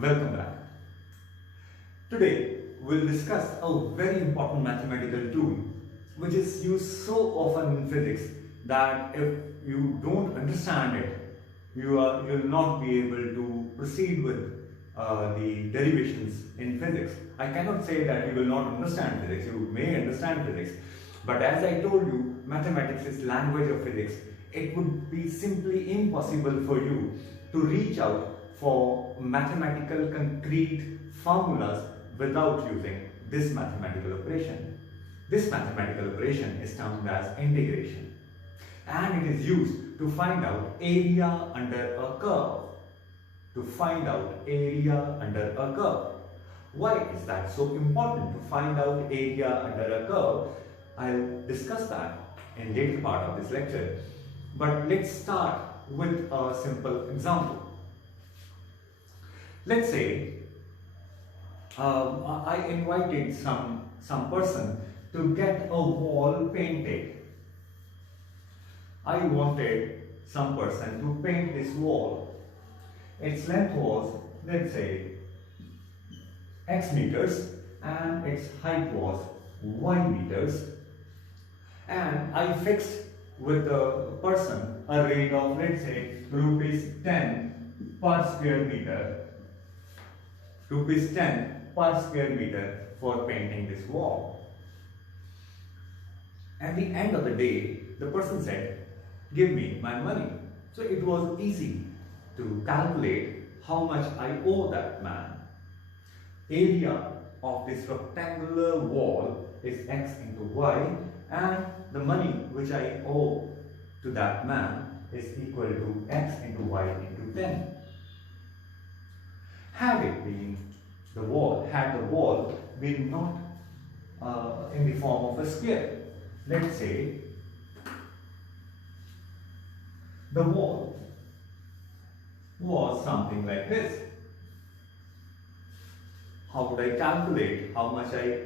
Welcome back. Today we'll discuss a very important mathematical tool which is used so often in physics that if you don't understand it, you'll not be able to proceed with the derivations in physics. I cannot say that you will not understand physics, you may understand physics, but as I told you, mathematics is language of physics. It would be simply impossible for you to reach out for mathematical concrete formulas without using this mathematical operation. This mathematical operation is termed as integration, and it is used to find out area under a curve. To find out area under a curve. Why is that so important to find out area under a curve? I'll discuss that in later part of this lecture. But let's start with a simple example. Let's say I invited some person to get a wall painted. I wanted some person to paint this wall. Its length was, let's say, x meters and its height was y meters, and I fixed with the person a rate of, let's say, rupees 10 per square meter. Rupees 10 per square meter for painting this wall. At the end of the day, the person said, give me my money. So it was easy to calculate how much I owe that man. Area of this rectangular wall is x into y, and the money which I owe to that man is equal to x into y into 10. Had the wall been not in the form of a square, let's say the wall was something like this. How would I calculate how much I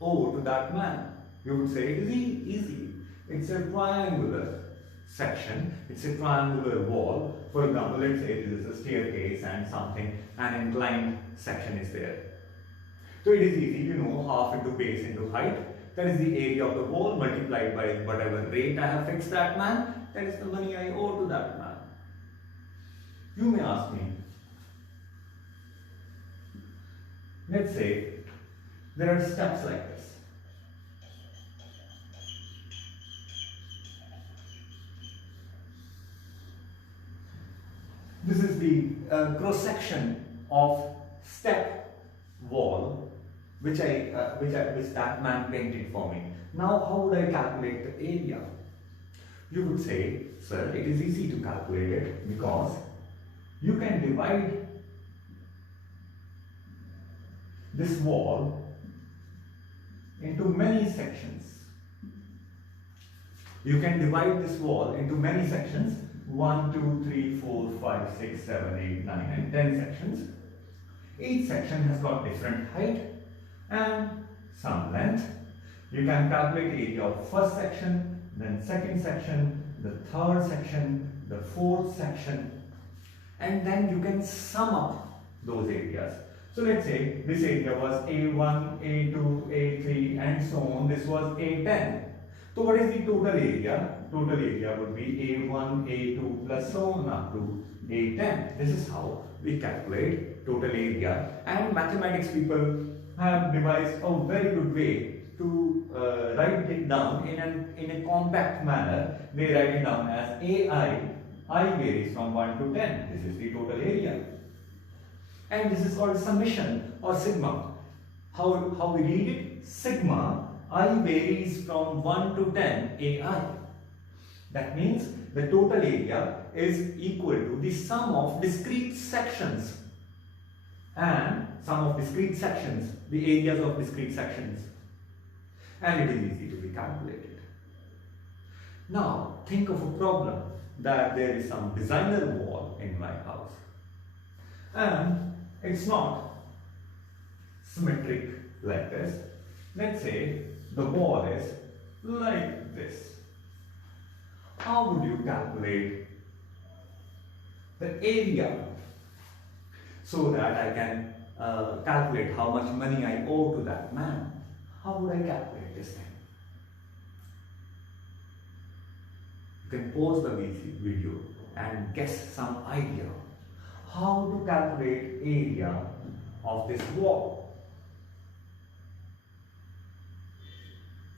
owe to that man? You would say it is easy. It's a triangular section. It's a triangular wall. For example, let's say this is a staircase and an inclined section is there. So it is easy, you know, half into base into height. That is the area of the wall multiplied by whatever rate I have fixed that man. That is the money I owe to that man. You may ask me, let's say there are steps like this. This is the cross section of step wall which that man painted for me. Now how would I calculate the area? You would say, sir, it is easy to calculate it because you can divide this wall into many sections. You can divide this wall into many sections. 1, 2, 3, 4, 5, 6, 7, 8, 9 and 10 sections. Each section has got different height and some length. You can calculate area of first section, then second section, the third section, the fourth section, and then you can sum up those areas. So let's say this area was A1, A2, A3 and so on. This was A10. So what is the total area? Total area would be A1, A2 plus so on up to A10. This is how we calculate total area, and mathematics people have devised a very good way to write it down in a compact manner. They write it down as AI. I varies from 1 to 10. This is the total area. And this is called summation or sigma. How we read it? Sigma I varies from 1 to 10 AI. That means the total area is equal to the sum of discrete sections, and sum of discrete sections, the areas of discrete sections, and it is easy to be calculated. Now think of a problem that there is some designer wall in my house and it's not symmetric like this. Let's say the wall is like this. How would you calculate the area? so that I can calculate how much money I owe to that man. How would I calculate this thing? You can pause the video and guess some idea how to calculate area of this wall.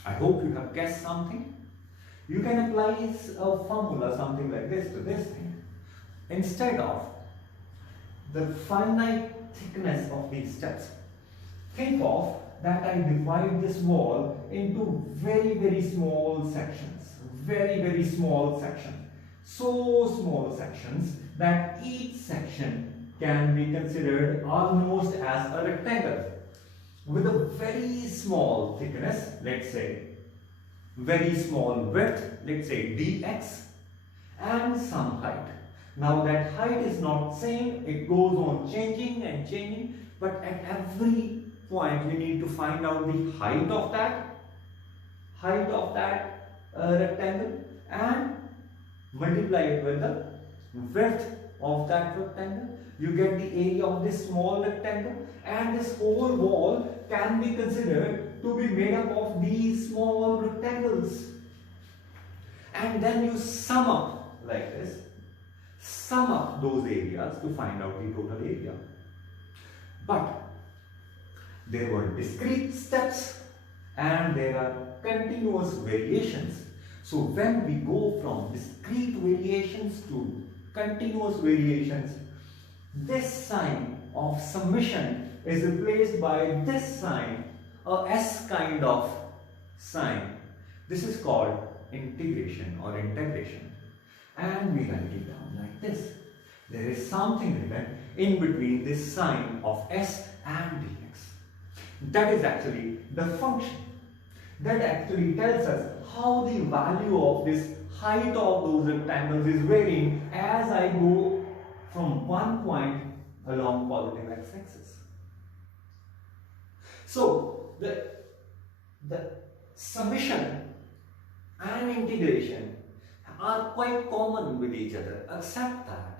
I hope you have guessed something. You can apply a formula something like this to this thing. Instead of the finite thickness of these steps, think of that I divide this wall into very small sections. Very small sections. So small sections that each section can be considered almost as a rectangle with a very small thickness, let's say, very small width, let's say dx, and some height. Now that height is not same, it goes on changing and changing, but at every point we need to find out the height of that rectangle and multiply it with the width of that rectangle. You get the area of this small rectangle, and this whole wall can be considered to be made up of these small rectangles. And then you sum up like this, sum up those areas to find out the total area. But there were discrete steps and there are continuous variations. So when we go from discrete variations to continuous variations, this sign of summation is replaced by this sign, a S kind of sign. This is called integration or integration. And we write it down like this. There is something written in between this sign of S and dx. That is actually the function. That actually tells us how the value of this height of those rectangles is varying as I go from one point along positive x-axis. So the summation and integration are quite common with each other, except that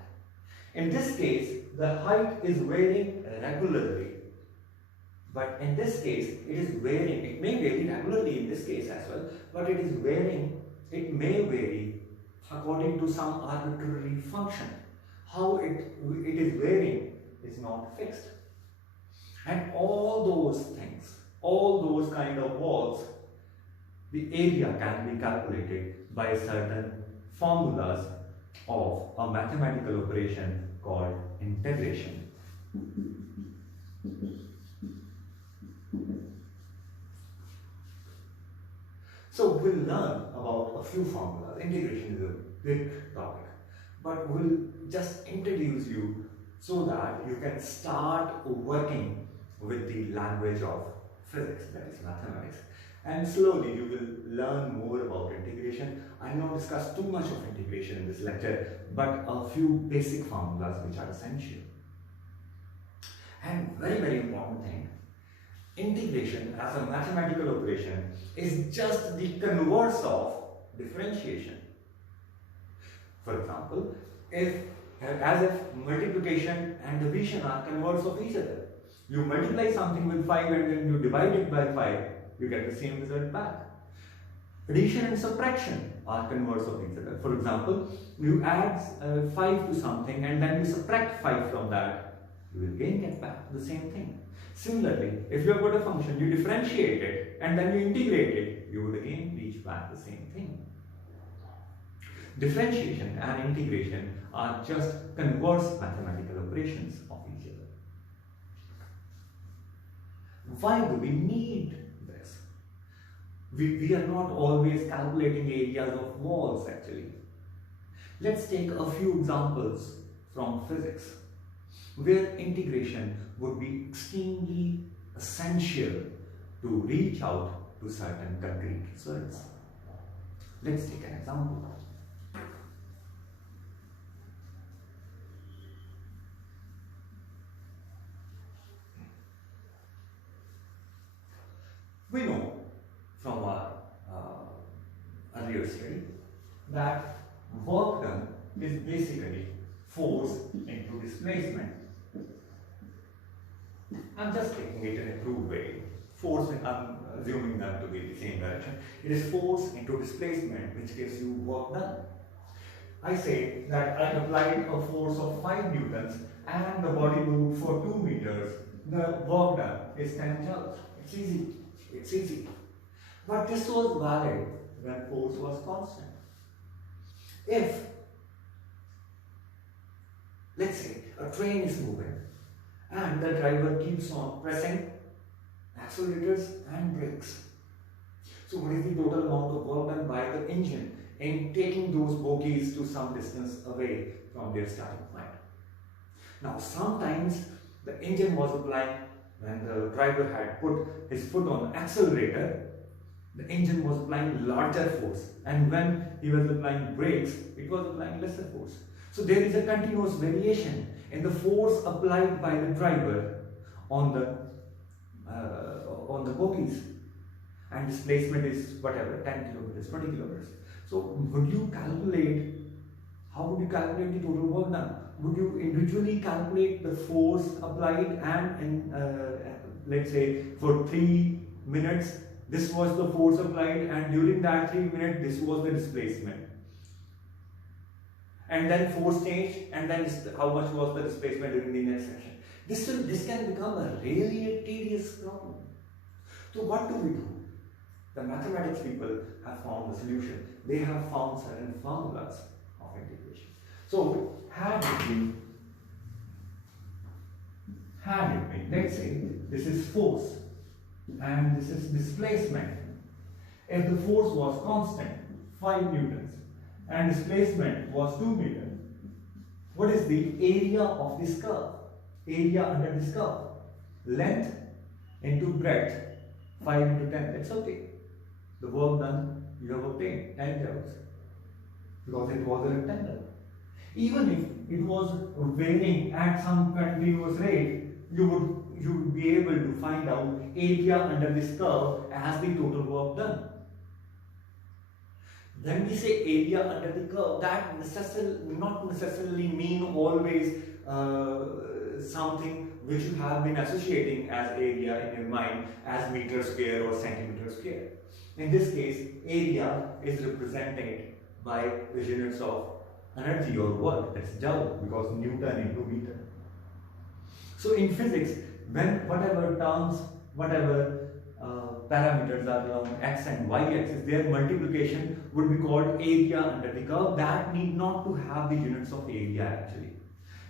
in this case the height is varying regularly. But in this case, it is varying. It may vary regularly in this case as well, but it is varying. It may vary according to some arbitrary function. How it is varying is not fixed. And all those things, all those kind of walls, the area can be calculated by certain formulas of a mathematical operation called integration. So we'll learn about a few formulas. Integration is a big topic, but we'll just introduce you so that you can start working with the language of physics, that is mathematics. And slowly you will learn more about integration. I will not discuss too much of integration in this lecture, but a few basic formulas which are essential. And very important thing, integration as a mathematical operation is just the converse of differentiation. For example, as if multiplication and division are converse of each other. You multiply something with 5 and then you divide it by 5, you get the same result back. Addition and subtraction are converse of each other. For example, you add 5 to something and then you subtract 5 from that, you will again get back the same thing. Similarly, if you have got a function, you differentiate it and then you integrate it, you would again reach back the same thing. Differentiation and integration are just converse mathematical operations of each other. Why do we need this? We are not always calculating areas of walls actually. Let's take a few examples from physics where integration would be extremely essential to reach out to certain concrete results. Let's take an example. We know from our earlier study that work done is basically force into displacement. I'm just taking it in a crude way. Force, I'm assuming them to be the same direction. It is force into displacement which gives you work done. I say that I applied a force of 5 newtons and the body moved for 2 meters. The work done is 10 joules. It's easy. It's easy. But this was valid when force was constant. If, let's say, a train is moving and the driver keeps on pressing accelerators and brakes. So what is the total amount of work done by the engine in taking those bogies to some distance away from their starting point? Now sometimes the engine was applying, when the driver had put his foot on the accelerator, the engine was applying larger force, and when he was applying brakes, it was applying lesser force. So there is a continuous variation in the force applied by the driver on the bogies, and displacement is whatever, 10 kilometers, 20 kilometers. So would you calculate, how would you calculate the total work done? Would you individually calculate the force applied and let's say for 3 minutes this was the force applied, and during that 3 minutes this was the displacement, and then force changed, and then how much was the displacement during the next section? This can become a really tedious problem. So what do? The mathematics people have found the solution. They have found certain formulas of integration. So had it been, let's say this is force and this is displacement. If the force was constant, 5 newtons, and displacement was 2 meters, what is the area of this curve? Area under this curve? Length into breadth, 5 into 10, that's okay. The work done, you have obtained 10 joules, because it was a rectangle. Even if it was varying at some continuous rate, you would be able to find out area under this curve as the total work done. When we say area under the curve, that not necessarily mean always something which you have been associating as area in your mind as meter square or centimeter square. In this case, area is represented by the units of energy or work, that's joule, because Newton into meter. So in physics, when whatever terms, whatever parameters are along x and y axis, their multiplication would be called area under the curve. That need not to have the units of area actually.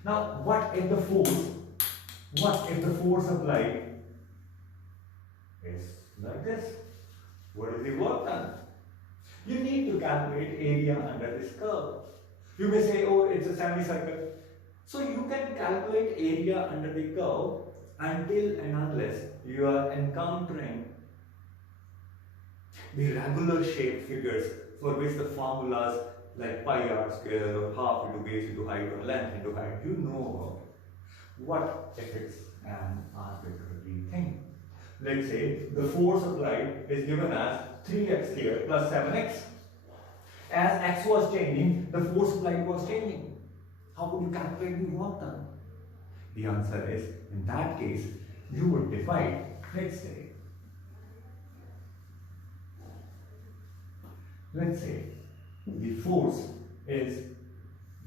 Now, what if the force applied is like this? What is the work done? You need to calculate area under this curve. You may say, oh, it's a semicircle. So you can calculate area under the curve until and unless you are encountering the regular shaped figures for which the formulas like pi r square or half into base into height or length into height, you know about it. What if it's an arbitrary thing? Let's say the force applied is given as 3x squared plus 7x. As x was changing, the force applied was changing. How would you calculate the work done? The answer is, in that case, you would divide, let's say the force is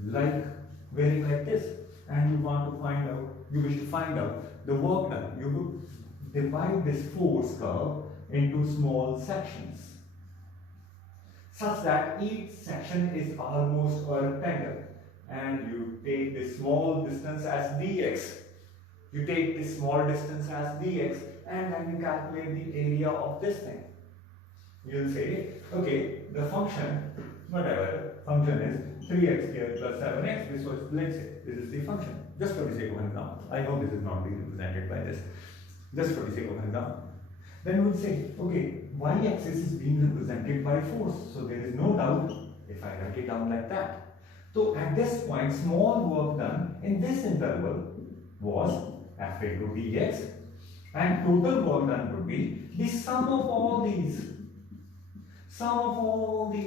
like varying like this, and you wish to find out the work done. You would divide this force curve into small sections, such that each section is almost a rectangle, and you take this small distance as dx. You take this small distance as dx, and then you calculate the area of this thing. You'll say, okay, the function, whatever function is 3x squared plus 7x. This was, let's say, this is the function. Just for the sake of an example. I know this is not being represented by this. Just for the sake of an example. Then we'll say, okay, y-axis is being represented by force. So there is no doubt if I write it down like that. So at this point, small work done in this interval was f into dx, and total work done would be the sum of all these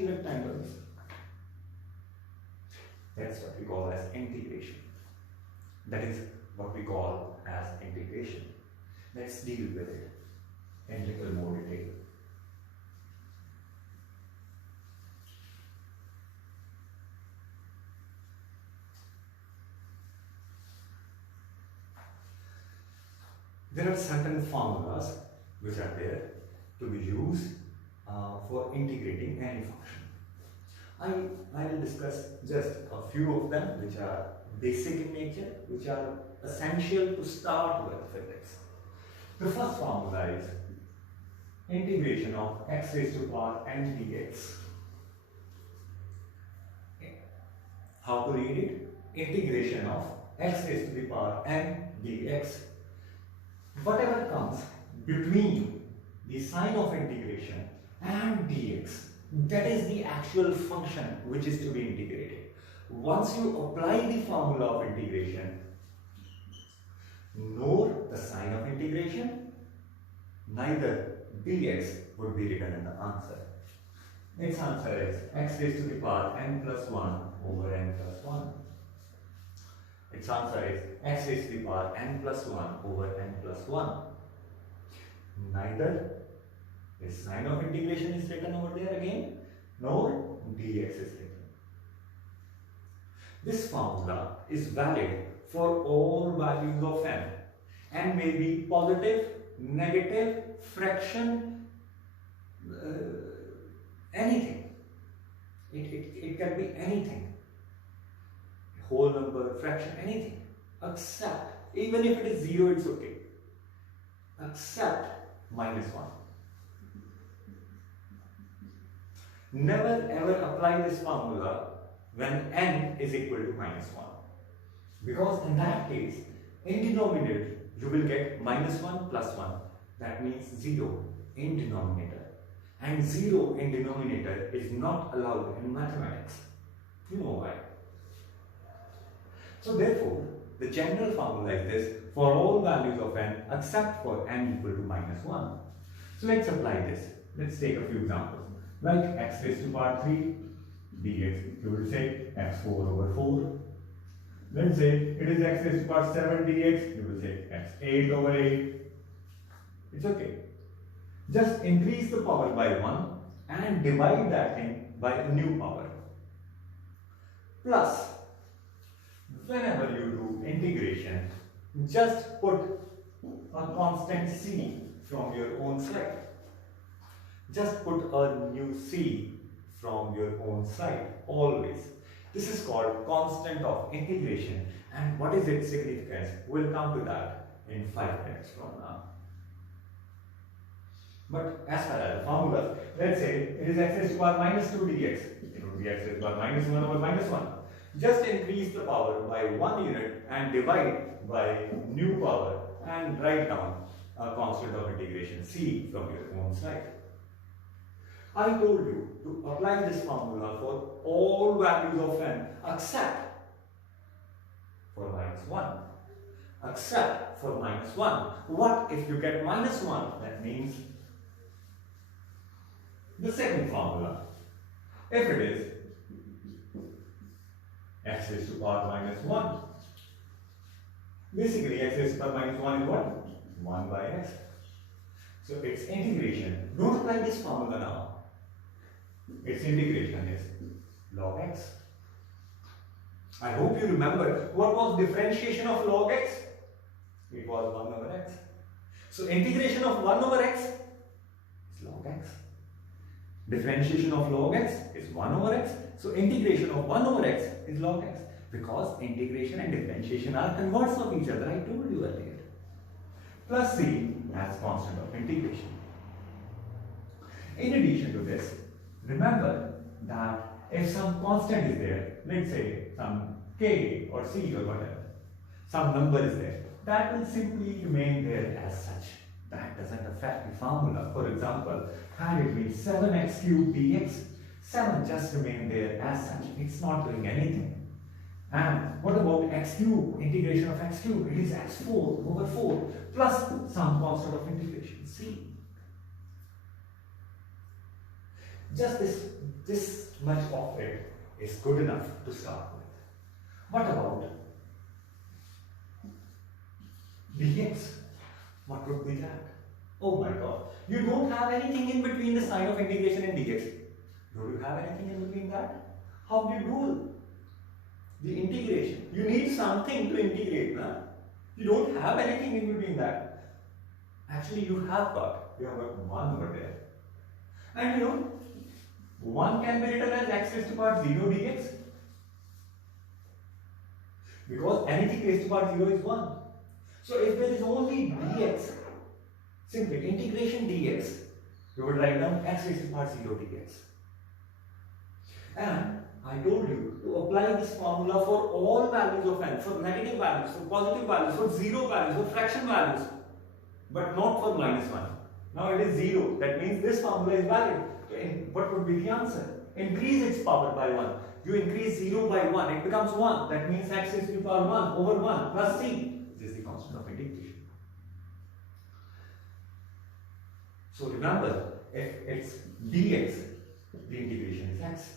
rectangles. That's what we call as integration. That is what we call as integration. Let's deal with it in little more detail. There are certain formulas which are there to be used for integrating any function. I will discuss just a few of them which are basic in nature, which are essential to start with physics. The first formula is integration of x raised to power n dx. How to read it? Integration of x raised to the power n dx. Whatever comes between the sign of integration and dx, that is the actual function which is to be integrated. Once you apply the formula of integration, nor the sign of integration, neither dx would be written in the answer. Its answer is x raised to the power n plus 1 over n plus 1. Its answer is x raised to the power n plus 1 over n plus 1. Neither the sign of integration is written over there again, nor dx is written. This formula is valid for all values of n. N may be positive, negative, fraction, anything. It can be anything. Whole number, fraction, anything. Except, even if it is 0, it's okay. Except -1. Never ever apply this formula when n is equal to -1. Because in that case, in denominator, you will get -1 plus 1. That means 0 in denominator. And 0 in denominator is not allowed in mathematics. You know why? So therefore, the general formula is this for all values of n except for n equal to -1. So let's apply this. Let's take a few examples. Like x raised to power 3 dx, you will say x4 over 4. Let's say it is x raised to power 7 dx, you will say x8 over 8. It's okay. Just increase the power by 1 and divide that thing by a new power. Plus, whenever you do integration, just put a constant c from your own side. Just put a new c from your own side, always. This is called constant of integration. And what is its significance? We'll come to that in 5 minutes from now. But as far as the formulas, let's say it is x raised to power -2 dx. It would be x raised to power -1 over -1. Just increase the power by 1 unit and divide by new power and write down a constant of integration c from your own side. I told you to apply this formula for all values of n except for -1. Except for -1. What if you get -1? That means the second formula. If it is x raised to power -1, basically x raised to power -1 is what? 1 by x. So its integration, don't apply this formula now. Its integration is log x. I hope you remember what was differentiation of log x? It was 1 over x. So integration of 1 over x is log x. Differentiation of log x is 1 over x. So integration of 1 over x is log x. Because integration and differentiation are converse of each other, I told you earlier. Plus c as constant of integration. In addition to this, remember that if some constant is there, let's say some k or c or whatever, some number is there, that will simply remain there as such. That doesn't affect the formula. For example, had it been 7x cubed dx, 7 just remain there as such. It's not doing anything. And what about x cubed? Integration of x cubed, it is x4 over 4 plus some constant of integration, c. Just this much of it is good enough to start with. What about dx. What would be that? Oh my god. You don't have anything in between the sign of integration and dx. Do you have anything in between that? How do you do the integration? You need something to integrate, na? You don't have anything in between that. Actually, you have got 1 over there. And you know, 1 can be written as x raised to power 0 dx. Because anything raised to power 0 is 1. So if there is only dx, simply integration dx, you would write down x raised to power 0 dx. And I told you to apply this formula for all values of n, for negative values, for positive values, for 0 values, for fraction values, but not for -1. Now it is 0, that means this formula is valid. So what would be the answer? Increase its power by 1. You increase 0 by 1, it becomes 1. That means x raised to the power 1 over 1 plus c. This is the constant of integration. So remember, if it's dx, the integration is x.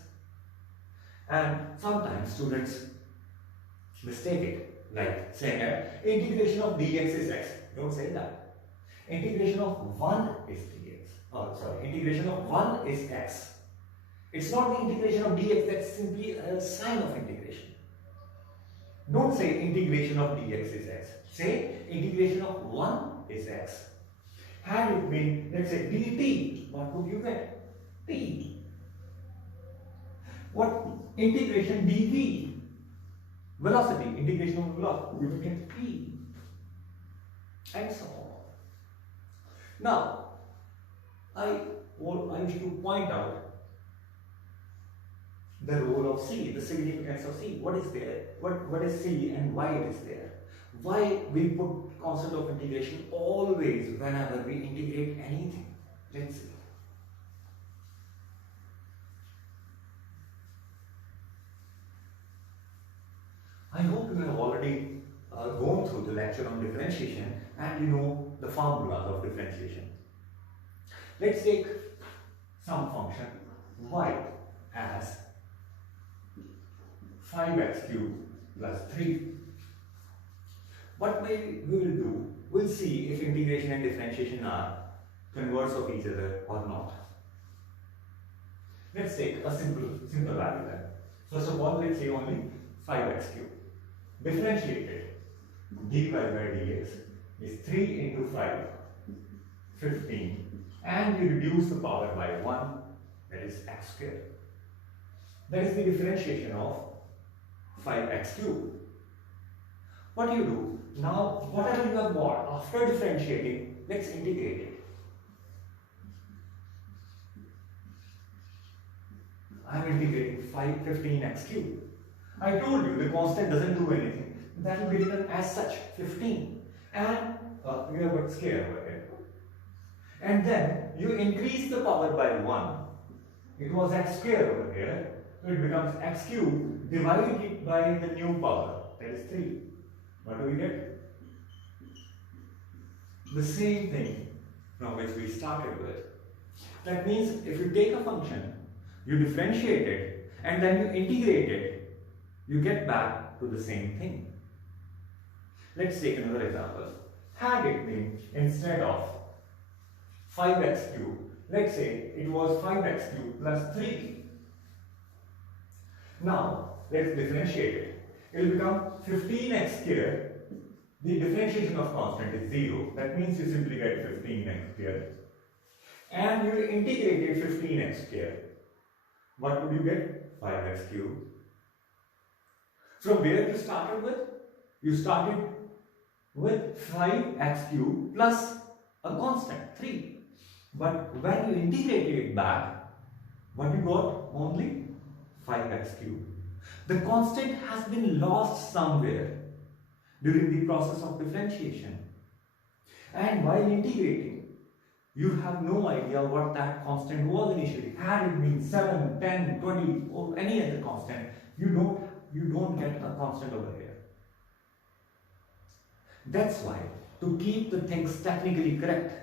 And sometimes students mistake it, like saying that integration of dx is x. Don't say that. Integration of 1 is dx. Oh, sorry, integration of 1 is x. It's not the integration of dx, that's simply a sign of integration. Don't say integration of dx is x. Say integration of 1 is x. Had it been, let's say, dt, what would you get? T. What? Integration dv. Velocity, integration of velocity, you will get p. And so on. Now, I wish to point out the role of c, the significance of c. What is there? What is c and why it is there? Why we put constant of integration always whenever we integrate anything? Let's see. I hope you have already gone through the lecture on differentiation and you know the formulas of differentiation. Let's take some function y as 5x cubed plus 3. What we will do, we'll see if integration and differentiation are converse of each other or not. Let's take a simple value then. First of all, let's say only 5x cubed. Differentiated, dy by dx is 3 into 5, 15, and we reduce the power by 1, that is x squared. That is the differentiation of 5x cubed. What do you do? Now, whatever you have got, after differentiating, let's integrate it. I am integrating 15x cubed. I told you the constant doesn't do anything. That will be written as such, 15. And you have got square over here. And then you increase the power by 1. It was x square over here. So it becomes x cubed divided by the new power. That is 3. What do we get? The same thing from which we started with. That means if you take a function, you differentiate it, and then you integrate it, you get back to the same thing. Let's take another example. Had it been instead of 5x cubed, let's say it was 5x cubed plus 3. Now, let's differentiate it. It will become 15x squared. The differentiation of constant is 0. That means you simply get 15x squared. And you integrated 15x squared. What would you get? 5x cubed. From where you started with? You started with 5x cubed plus a constant 3. But when you integrated it back, what you got? Only 5x cubed. The constant has been lost somewhere during the process of differentiation. And while integrating, you have no idea what that constant was initially. Had it been 7, 10, 20 or any other constant, you don't get a constant over here. That's why, to keep the things technically correct,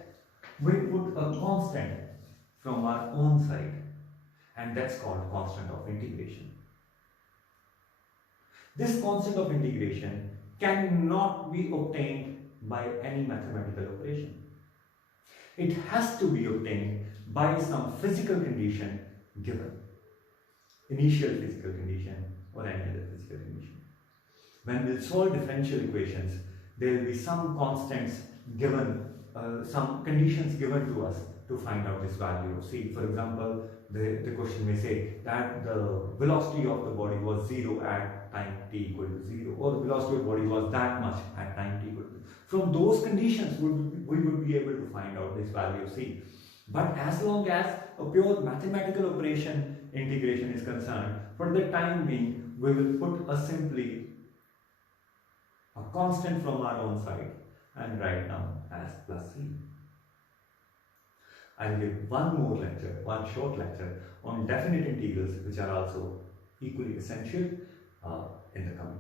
we put a constant from our own side, and that's called constant of integration. This constant of integration cannot be obtained by any mathematical operation. It has to be obtained by some physical condition given, initial physical condition or any other physical condition. When we'll solve differential equations, there will be some constants given, some conditions given to us to find out this value of c. For example, the question may say that the velocity of the body was 0 at time t equal to 0, or the velocity of the body was that much at time t equal to 0. From those conditions, we would be able to find out this value of c. But as long as a pure mathematical operation integration is concerned, for the time being, we will put simply a constant from our own side and write down as plus c. I'll give one more lecture, one short lecture on definite integrals, which are also equally essential in the coming